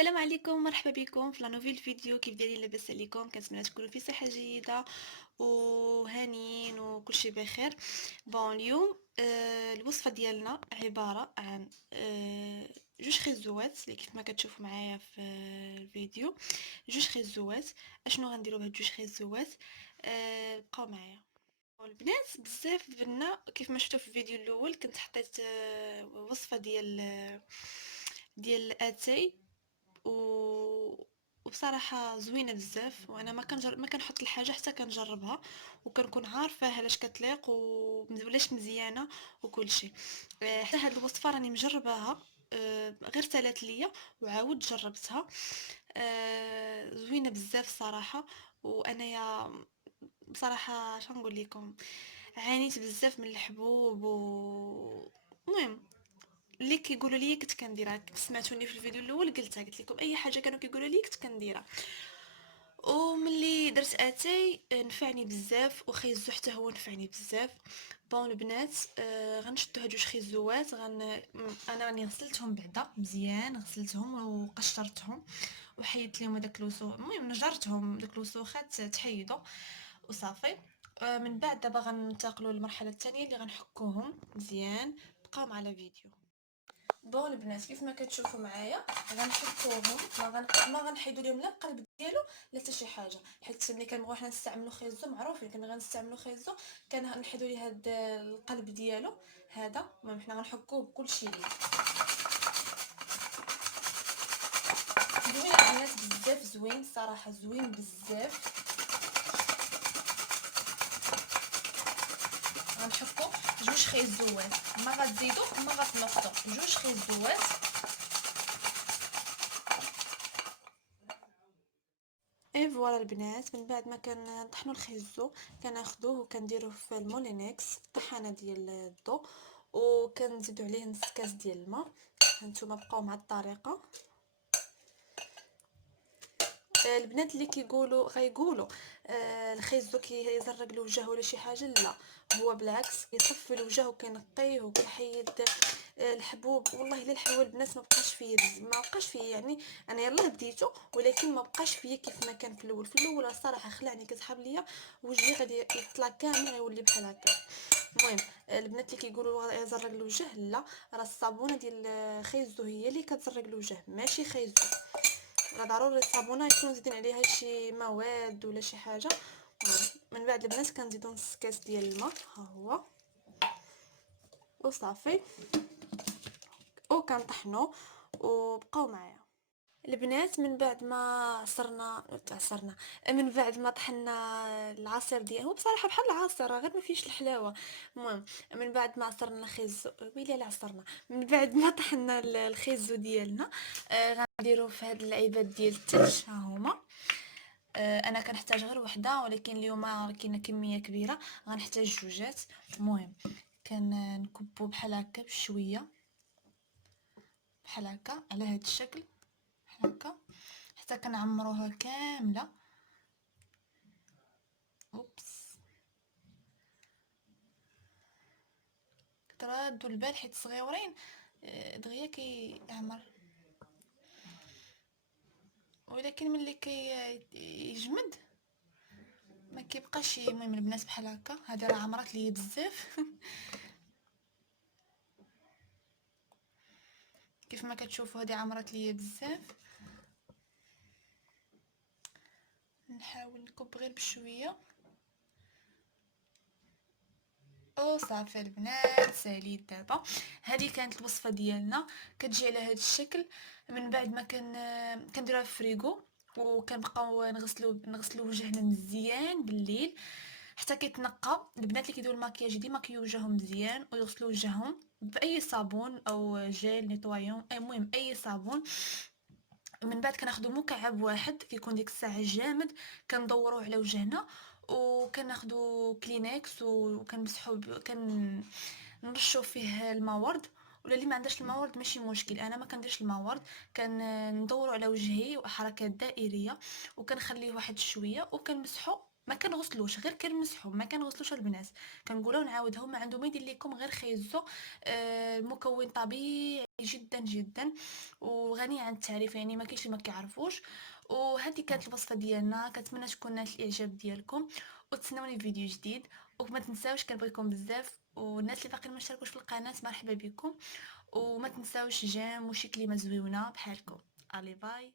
السلام عليكم، مرحبا بكم في لا نوفيل فيديو. كيف دايرين؟ لاباس عليكم؟ كنتمنى تكونوا في صحه جيده وهانيين وكل شيء بخير. اليوم الوصفه ديالنا عباره عن جوج خيزوات اللي كيف ما كتشوفوا معايا في الفيديو. جوج خيزوات. اشنو غنديروا بهاد جوج خيزوات؟ بقاو معايا. البنات بزاف بنا كيف ما شفتوا في الفيديو الاول كنت حطيت وصفه ديال الاتاي و وبصراحه زوينه بزاف، وانا ما كنحط الحاجه حتى كنجربها وكنكون عارفه علاش كتليق ولاش مزيانه وكل شيء. حتى هاد الوصفه راني مجرباها، غير سالات ليا وعاود جربتها. زوينه بزاف صراحه. وانايا بصراحه شنقول لكم، عانيت بزاف من الحبوب المهم اللي كيقولوا لي كنت كنديرها. سمعتوني في الفيديو الاول قلتها، قلت لكم اي حاجه كانوا كيقولوا لي كنت كنديرها. وملي درت اتاي نفعني بزاف، وخيزو حتى هو نفعني بزاف. البنات غنشدو هاد جوج خيزوات انا راني غسلتهم بعدا مزيان، غسلتهم وقشرتهم وحيدت لهم داك الوسخ، المهم نجرتهم داك الوسوخات تحيدوا وصافي. من بعد دابا غننتقلوا للمرحله الثانيه اللي غنحكوهم مزيان. بقاو على فيديو. البنات كيف ما كتشوفوا معايا غنحكوهم، ما غنحيدوا لهم لا القلب ديالو لا حتى شي حاجه، حيت ملي كنبغيو حنا نستعملوا خيزو معروفين كنا غنستعملوا خيزو كنحيدوا ليه هاد القلب ديالو هذا. المهم حنا غنحكوه بكلشي ليه. زوين البنات بزاف، زوين صراحه، زوين بزاف. غنحكو جوج خيزوات، ما غتزيدوا ما غتنقصوا، جوج خيزوات. اي فوالا البنات، من بعد ما كنطحنوا الخيزو كناخذوه وكنديروه في المولينكس في الطحانه ديال الضو، وكنزيدوا عليه نص كاس ديال الماء. هانتوما بقاو مع الطريقه. البنات اللي كيقولوا غيقولوا الخيزو كيزرق الوجه ولا شي حاجه، لا، هو بالعكس كيصفي الوجه وكينقيه وكيحيد الحبوب. والله الا الحلوه البنات ما بقاش فيا ما بقاش فيا يعني، انا يلاه بديته ولكن ما بقاش فيا كيف ما كان في الاول. في الاول الصراحه خلعني كتحب ليا وجهي غادي يطلع كامل غيولي بحال هكا. المهم البنات اللي كيقولوا يزرق الوجه، لا، راه الصابونه ديال خيزو هي اللي كتزرق الوجه ماشي خيزو. راه ضروري الصابونه يكونوا زيدين عليها شي مواد ولا شي حاجه. من بعد البنات كنزيدو نص كاس ديال الماء، ها هو، وصافي، وكنطحنو وبقاو معايا البنات. من بعد ما عصرنا من بعد ما طحنا العصير ديالو، هو بصراحه بحال العصير غير ما فيهش الحلاوه. المهم من بعد ما عصرنا الخيزو، ويلي لا عصرنا، من بعد ما طحنا الخيزو ديالنا، غنديرو في هاد اللعيبات ديال الثلج، ها هما. انا كنحتاج غير وحده، ولكن اليوم كاينه كميه كبيره غنحتاج جوجات. المهم كنكبو بحال هكا بشويه، بحال هكا على هاد الشكل، بحال هكا حتى كنعمروها كامله. اوبس، تردوا البال حيت صغيورين دغيا كيعمر، ولكن ملي يجمد ما كيبقاش. المهم البنات بحال هكا، هذه راه عمرات ليا بزاف كيف ما كتشوفوا هذه عمرات ليا بزاف. نحاول نكب غير بشويه. او صافي البنات ساليت. دابا هذه كانت الوصفه ديالنا، كتجي على هذا الشكل. من بعد ما كنديروها في الفريغو، وكنبقاو نغسلو وجهنا مزيان بالليل حتى كيتنقى. البنات اللي كيديروا الماكياج ديما كيوجههم مزيان ويغسلوا وجههم باي صابون او جيل نيطوايون، المهم اي صابون. من بعد كناخذوا مكعب واحد كيكون ديك الساعه جامد، كندوروه على وجهنا، وكناخذوا كلينكس وكنمسحوا نرشوا فيه الماء ورد. ولا اللي ما عندهاش الماء ورد ماشي مشكل، انا ما كنديرش الماء ورد، كندوروا على وجهي حركات دائريه وكنخليه واحد شويه وكنمسحوا ما كنغسلوش، غير كنمسحو، ما كنغسلوش البنات، كنقولها ونعاودها، ما عنده ما يدير لكم غير خيزو. المكون طبيعي جدا جدا وغني عن التعريف، يعني ما كاينش اللي ما كيعرفوش. وهذه كانت الوصفه ديالنا، كنتمنى تكون نالت الاعجاب ديالكم، وتسناوني في فيديو جديد. وما تنساوش كنبغيكم بزاف، والناس اللي باقي ما اشتركوش في القناه مرحبا بكم. وما تنساوش جيم وشي كلمه زويونه بحالكم. الي باي.